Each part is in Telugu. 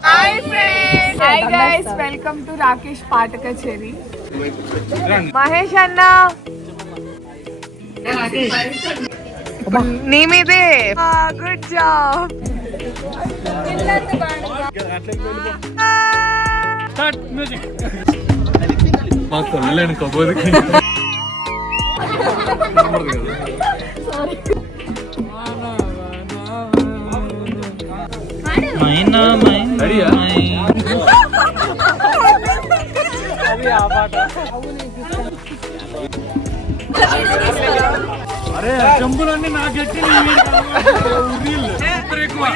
Hi friends hi guys welcome to Rakesh పాట కచేరి మహేష్ అన్న నీ మీదే గుడ్ జాబ్ మాకు కొనలేను కబోదికి మైనా మైనా రెడీయా? అరే చెంబులన్నీ నాకెట్టి ఎక్కువ.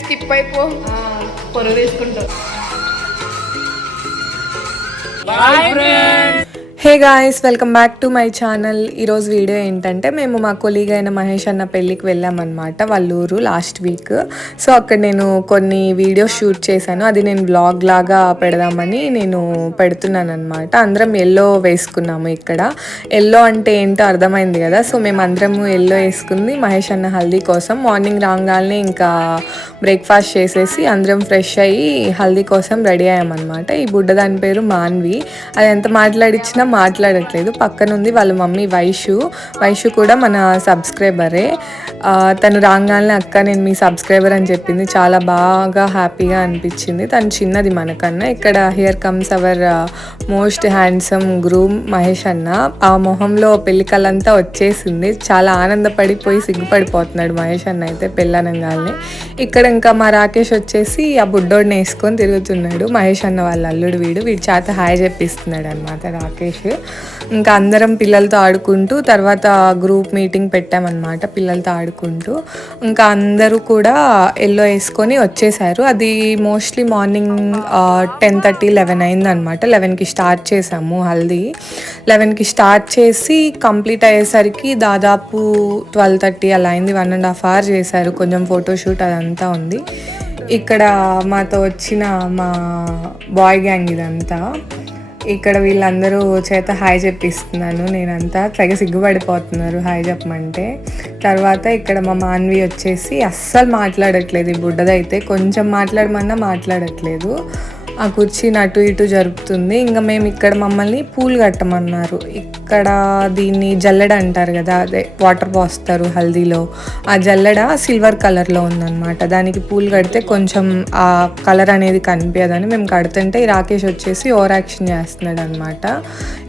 స్కిప్ అయిపో. పొర తీసుకుంటావు hey guys welcome back to my channel ఈరోజు వీడియో ఏంటంటే మేము మా కొలీగ్ అయిన మహేష్ అన్న పెళ్ళికి వెళ్ళామన్నమాట వాళ్ళ ఊరు లాస్ట్ వీక్ సో అక్కడ నేను కొన్ని వీడియోస్ షూట్ చేశాను. అది నేను బ్లాగ్ లాగా పెడదామని నేను పెడుతున్నాను అనమాట అందరం ఎల్లో వేసుకున్నాము ఇక్కడ. ఎల్లో అంటే ఏంటో అర్థమైంది కదా? సో మేము అందరము ఎల్లో వేసుకుంది మహేష్ అన్న హల్దీ కోసం. మార్నింగ్ రాగానే ఇంకా బ్రేక్ఫాస్ట్ చేసేసి అందరం ఫ్రెష్ అయ్యి హల్దీ కోసం రెడీ అయ్యామన్నమాట. ఈ బుడ్డ దాని పేరు మాన్వి. అది ఎంత మాట్లాడించినా మాట్లాడట్లేదు. పక్కన ఉంది వాళ్ళ మమ్మీ వైషు. వైషు కూడా మన సబ్స్క్రైబరే. తను రాగానే అక్క నేను మీ సబ్స్క్రైబర్ అని చెప్పింది. చాలా బాగా హ్యాపీగా అనిపించింది. తను చిన్నది మనకన్నా. ఇక్కడ here comes our most handsome groom Mahesh అన్న. ఆ మొహంలో పెళ్ళికలంతా వచ్చేసింది. చాలా ఆనందపడిపోయి సిగ్గుపడిపోతున్నాడు మహేష్ అన్న అయితే పెళ్ళనంగానే. ఇక్కడ ఇంకా మా రాకేష్ వచ్చేసి ఆ బుడ్డోడిని వేసుకొని తిరుగుతున్నాడు. మహేష్ అన్న వాళ్ళ అల్లుడు వీడు. వీడి చేత హాయ్ చెప్పిస్తున్నాడు అనమాట రాకేష్. ఇంకా అందరం పిల్లలతో ఆడుకుంటూ తర్వాత గ్రూప్ మీటింగ్ పెట్టామన్నమాట పిల్లలతో ఆడుకుంటూ. ఇంకా అందరూ కూడా ఎల్లో వేసుకొని వచ్చేసారు. అది mostly morning ten thirty eleven అయిందనమాట లెవెన్కి స్టార్ట్ చేసాము హల్దీ. లెవెన్కి స్టార్ట్ చేసి కంప్లీట్ అయ్యేసరికి దాదాపు ట్వెల్వ్ థర్టీ అలా అయింది. వన్ అండ్ హాఫ్ అవర్ చేశారు. కొంచెం ఫోటోషూట్ అదంతా ఉంది. ఇక్కడ మాతో వచ్చిన మా బాయ్ గ్యాంగ్ ఇదంతా. ఇక్కడ వీళ్ళందరూ చేత హాయ్ చెప్పిస్తున్నాను. నేనంతా తెగ సిగ్గుపడిపోతున్నారు హాయ్ చెప్పమంటే. తర్వాత ఇక్కడ మా మాన్వి వచ్చేసి అస్సలు మాట్లాడట్లేదు. ఈ బుడ్డదైతే కొంచెం మాట్లాడమన్నా మాట్లాడట్లేదు. ఆ కుర్చీని అటు ఇటు జరుపుతుంది. ఇంకా మేము ఇక్కడ మమ్మల్ని పూలు కట్టమన్నారు. ఇక్కడ దీన్ని జల్లెడ అంటారు కదా అదే వాటర్ పోస్తారు హల్దీలో. ఆ జల్లెడ సిల్వర్ కలర్లో ఉందన్నమాట. దానికి పూలు కడితే కొంచెం ఆ కలర్ అనేది కనిపించదని మేము కడుతుంటే ఈ రాకేష్ వచ్చేసి ఓవర్ యాక్షన్ చేస్తున్నాడు అనమాట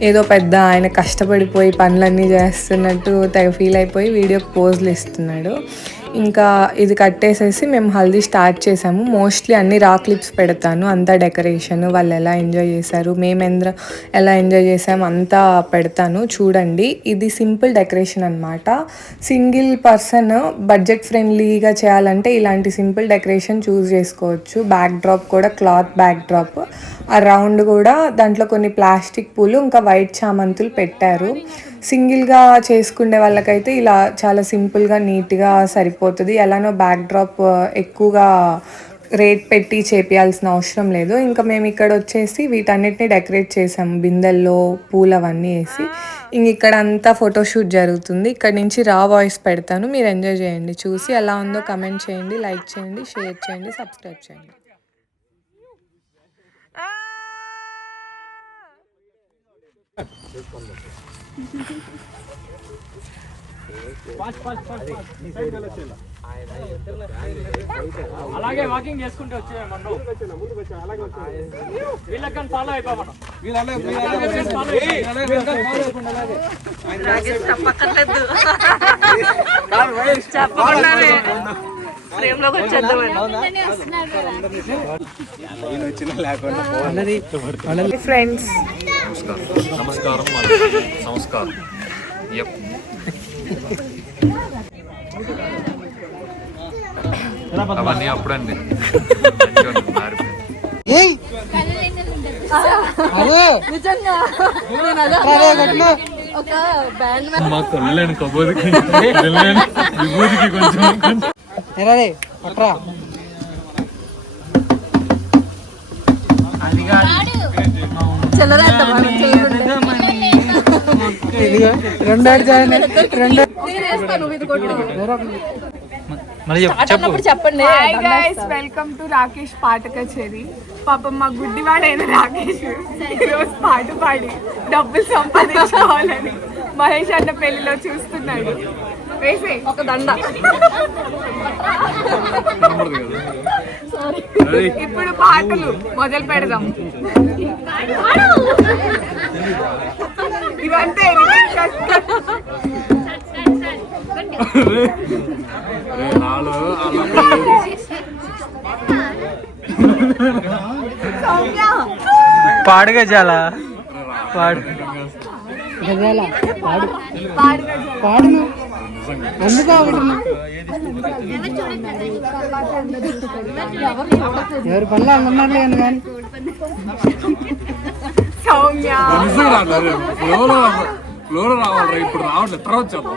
ఏదో పెద్ద ఆయన కష్టపడిపోయి పనులన్నీ చేస్తున్నట్టు తెగ ఫీల్ అయిపోయి వీడియోకి పోజులు ఇస్తున్నాడు. ఇంకా ఇది కట్టేసేసి మేము హల్దీ స్టార్ట్ చేసాము. మోస్ట్లీ అన్ని రా క్లిప్స్ పెడతాను. అంతా డెకరేషన్ వాళ్ళు ఎలా ఎంజాయ్ చేశారు మేము మేమెంద్ర ఎలా ఎంజాయ్ చేసాము అంతా పెడతాను. చూడండి ఇది సింపుల్ డెకరేషన్ అనమాట సింగిల్ పర్సన్ బడ్జెట్ ఫ్రెండ్లీగా చేయాలంటే ఇలాంటి సింపుల్ డెకరేషన్ చూస్ చేసుకోవచ్చు. బ్యాక్ డ్రాప్ కూడా క్లాత్ బ్యాక్ డ్రాప్ ఆ రౌండ్ కూడా దాంట్లో కొన్ని ప్లాస్టిక్ పూలు ఇంకా వైట్ చామంతులు పెట్టారు. సింగిల్గా చేసుకునే వాళ్ళకైతే ఇలా చాలా సింపుల్గా నీట్గా సరిపోతుంది. ఎలానో బ్యాక్ డ్రాప్ uh, ఎక్కువగా రేట్ పెట్టి చేపియాల్సిన అవసరం లేదు. ఇంకా మేము ఇక్కడ వచ్చేసి వీటన్నిటిని డెకరేట్ చేసాము. బిందెల్లో పూలు అవన్నీ వేసి. ఇంక ఇక్కడ అంతా ఫోటోషూట్ జరుగుతుంది. ఇక్కడ నుంచి రా వాయిస్ పెడతాను. మీరు ఎంజాయ్ చేయండి. చూసి ఎలా ఉందో కమెంట్ చేయండి లైక్ చేయండి షేర్ చేయండి సబ్స్క్రైబ్ చేయండి. Ah! అలాగే వాకింగ్ చేసుకుంటూ వచ్చే మనం. ఫాలో అయిపోమను. చెప్పకుండానే ఫ్రేమ్లోకి వచ్చేద్దామని ఫ్రెండ్స్ నమస్కారం. నమస్కారం యప్. అవన్నీ అప్పుడండి. మా కొనలేను కబోదికి విభూతికి కొంచెం పట్రా. చెల్లరేద్దాం ఇదిగో రెండు ఆడు జాయిన్ రెండు మళ్ళీ చెప్పు చెప్పు. Hi guys welcome to Rakesh పాట కచేరి పాపం మా గుడ్డివాడైన రాకేష్ ఈరోజు పాట పాడి డబ్బులు సంపాదించుకోవాలని మహేష్ అన్న పెళ్ళిలో చూస్తున్నాడు. వేసే. ఒక దండ. ఇప్పుడు పాటలు మొదలు పెడదాం ఇవంతే పాడు గజాల పాడు పాడు గజల్. పాడు ఒకటి ఎవరి పనులు వాళ్ళు ఉన్నారు లేను కానీ సౌమ్య ఫ్లోలో ఫ్లోలో రావాలి ఇప్పుడు రావట్లేదు తర్వాత చెప్పు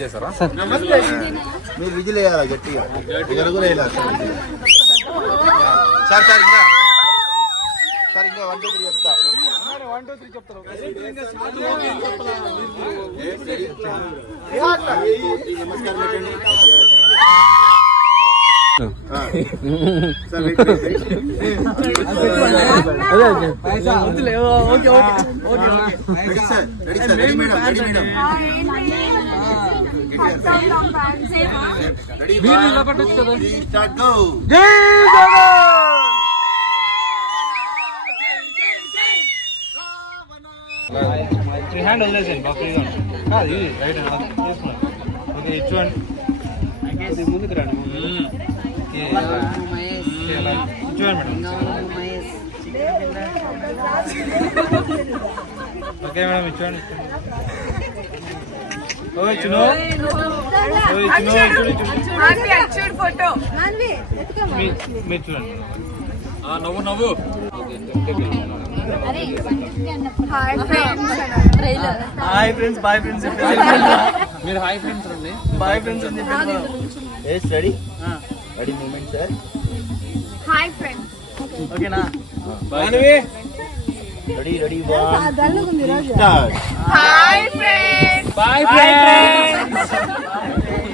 చేశారా మీరు విజిల్ వేయాలా గట్టిగా ఎరుగులు వేయాలి సార్ సార్ ఇంకా సార్ ఇంకా వన్ టూ త్రీ చెప్తా నమస్కారం పెట్టండి సార్ వెయిట్, హ్యాండ్ ఫ్రీగా ఉంటుంది అది రైట్ హ్యాండ్ తీసుకున్నాను ఓకే ఇచ్చుకోండి ముందుకు రండి ఓకే. మేడం ఇచ్చుకోండి ఓకే చిన్న. ఓకే చిన్న ఇచ్చుడు ఇచ్చుడు ఆంటీ అచ్చుడు. ఫోటో. మీ- మీరు చూడండి. ఆ, నవ్వు నవ్వు. Hi friends hi friends bye friends మీరు హాయ్ ఫ్రెండ్స్ అండి బాయ్ ఫ్రెండ్స్ అని చెప్పి yes ready ready moment sir hi friends ఓకేనా ready ready one start hi friends bye friends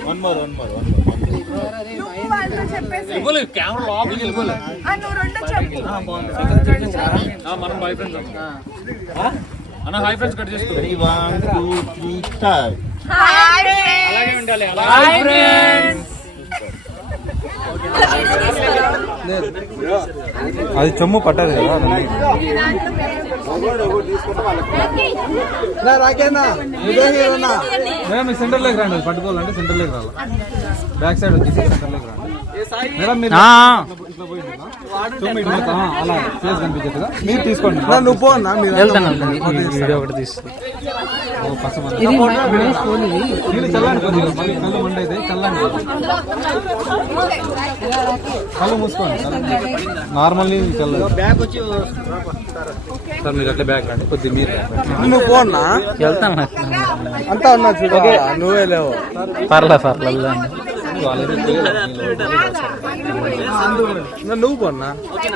one more one more one more నువ్వు వాళ్ళతో చెప్పేసి. వెళ్ళిపోలే కెమెరా లోపలికి వెళ్ళిపోలే ఆ, నువ్వు రెండు చెప్పు. ఆ, మనం బాయ్ ఫ్రెండ్స్ అన్న హాయ్ ఫ్రెండ్స్ కట్ చేసుకో. Ready one two three start hi friends అలాగే ఉండాలి హాయ్ ఫ్రెండ్స్ అది చెమ్ము పట్టదు కదా మేడం మీ సెంటర్ లేకి రండి పట్టుకోవాలంటే సెంటర్ లేకి రావాలి. బ్యాక్ సైడ్ వచ్చేసి సెంటర్ లేకి రండి. మేడం మీరు అలా ఫేస్ కనిపించట్టుగా మీరు తీసుకోండి. నువ్వు పోనా వీడియో ఒకటి తీసుకో. చల్లండి కళ్ళు మండ అయితే చల్లండి కళ్ళు మూసుకోండి నార్మల్ నీళ్ళు చల్లండి బ్యాగ్ వచ్చి సార్ మీరు అట్లా బ్యాగ్ రండి. కొద్దిగా మీరు నువ్వు పోనా? వెళ్తాను. అంతా ఉన్నా చూడు నువ్వే లేవు. పర్లే పర్లేదు నువ్వు పోన్నా ఓకే.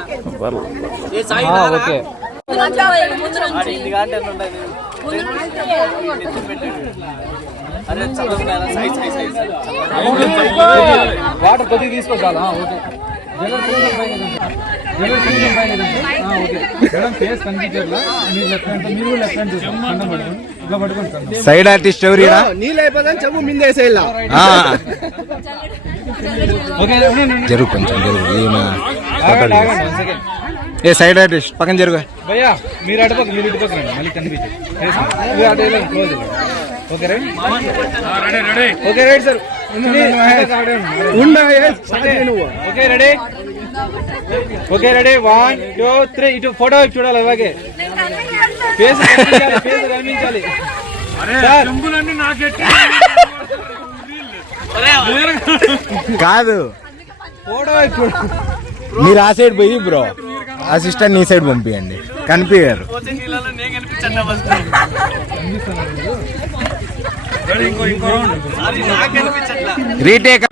వాటర్ కొద్దిగా తీసుకోవాలా ఓకే. జగన్ కొంచెం పైన ఎదండి. జగన్ కొంచెం పైన ఎదండి. ఆ, ఓకే. జగన్ ఫేస్ కనిపించట్లా? మీరు లెఫ్ట్ హ్యాండ్ మీరు కూడా లెఫ్ట్ హ్యాండ్ చూసుకోండి కండం పట్టుకోండి ఇట్లా పట్టుకోండి కండం. సైడ్ ఆర్టిస్ట్ ఎవరిరా? నీళ్ళు అయిపోతాను ఓకే ఉండండి, ఉండండి. జరుగు కొంచెం జరుగు. ఈయన ఏ సైడ్ ఆర్టిస్ట్ పక్కన జరుగు. భయ్యా మీరు అటు పక్క మీరు ఇటు పక్క రండి. మళ్ళీ close okay right ready ready. Okay right sir. నువ్వు. Okay ready. Okay ready. One two three ఇటు ఫోటో చూడాలి అలాగే. ఫేస్ కనిపించాలి ఫేస్ కాదు. ఫోటో మీరు ఆ సైడ్ పోయి బ్రో అసిస్టెంట్ నీ సైడ్ పంపించండి కనిపించారు రెడీ ఇంకో ఇంకో రౌండ్ రీటేక్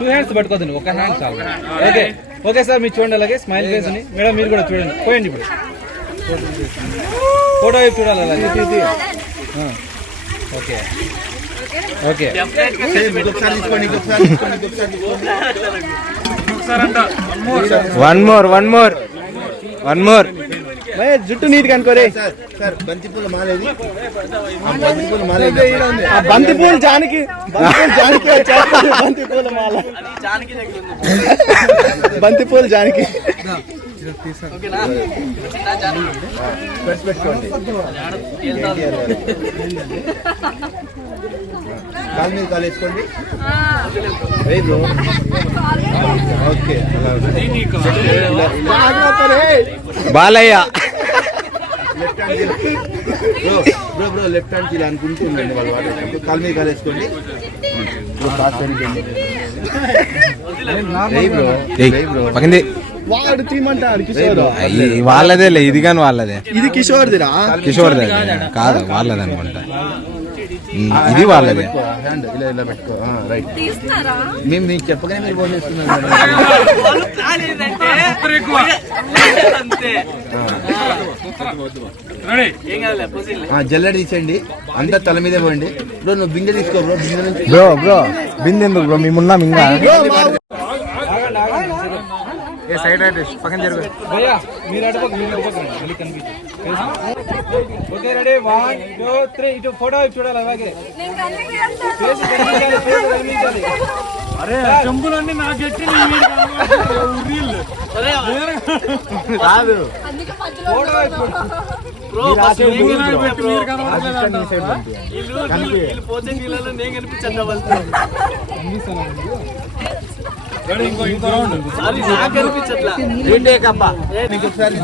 టూ హ్యాండ్స్ పట్టుకోదండి ఒక హ్యాండ్ చాలు. ఓకే ఓకే సార్ మీరు చూడండి అలాగే స్మైల్ ఫేస్ అని మేడం మీరు కూడా చూడండి. పోయండి ఇప్పుడు. ఫోటో వైపు చూడాలి అలాగే. ఆ. Okay okay one more one more one more జుట్టు నీట్ కనుకోరే సార్ సార్ బంతిపూల మాలేది. బంతిపూల మాలేది జానికి బంతి పూలు జానికి. వచ్చేస్తారు బంతి పూల మాల. బంతి పూలు జానికి. పెట్టుకోండి. కాలు మీద కాలు వేసుకోండి. వెయ్యి బ్రో ఓకే. అలా Balayya. Left hand bro bro bro left hand ఇలా అనుకుంటూ ఉండండి వాళ్ళు వాడేటప్పుడు కాలు మీద కాలు వేసుకోండి. బ్రో కాస్త బ్రో. బ్రో. వాడు తీమంటాడు కిషోర్. వాళ్ళదేలే ఇది కానీ వాళ్ళదే. ఇది కిషోర్దిరా? కిషోర్ కాదు వాళ్ళది అనుకుంటా. ఇది వాళ్ళదే. హ్యాండ్ ఇలా ఇలా పెట్టుకో రైట్ మేము మీకు చెప్పగానే మీరు ఫోన్ చేస్తున్నారు రెడీ జల్లెడ తీసేయండి. అంతా తల మీదే పోండి బ్రో నువ్వు బిందె తీసుకో బ్రో. బిందె బ్రో బ్రో బిందెందుకు బ్రో? మేమున్నాం ఇంకా. సైడ్ ఆర్టిస్ట్ పక్కన జరుగు. భయ్యా మీరు అటు పక్క మీరు ఇటు పక్క రండి. మళ్ళీ కనిపించదు okay ready? One two three ఇటు ఫోటో చూడాలి అలాగే. ఫేస్ కనిపించాలి ఫేస్ కనిపించాలి అరే చెంబులన్నీ నీ ఉర్రీళ్ళు. కాదు. ఫోటో వైపు ఇంకొకసారి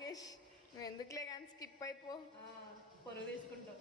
రాకేష్ నువ్వు ఎందుకులే కానీ స్కిప్ అయిపో. పొరుగు తీసుకుంటావు.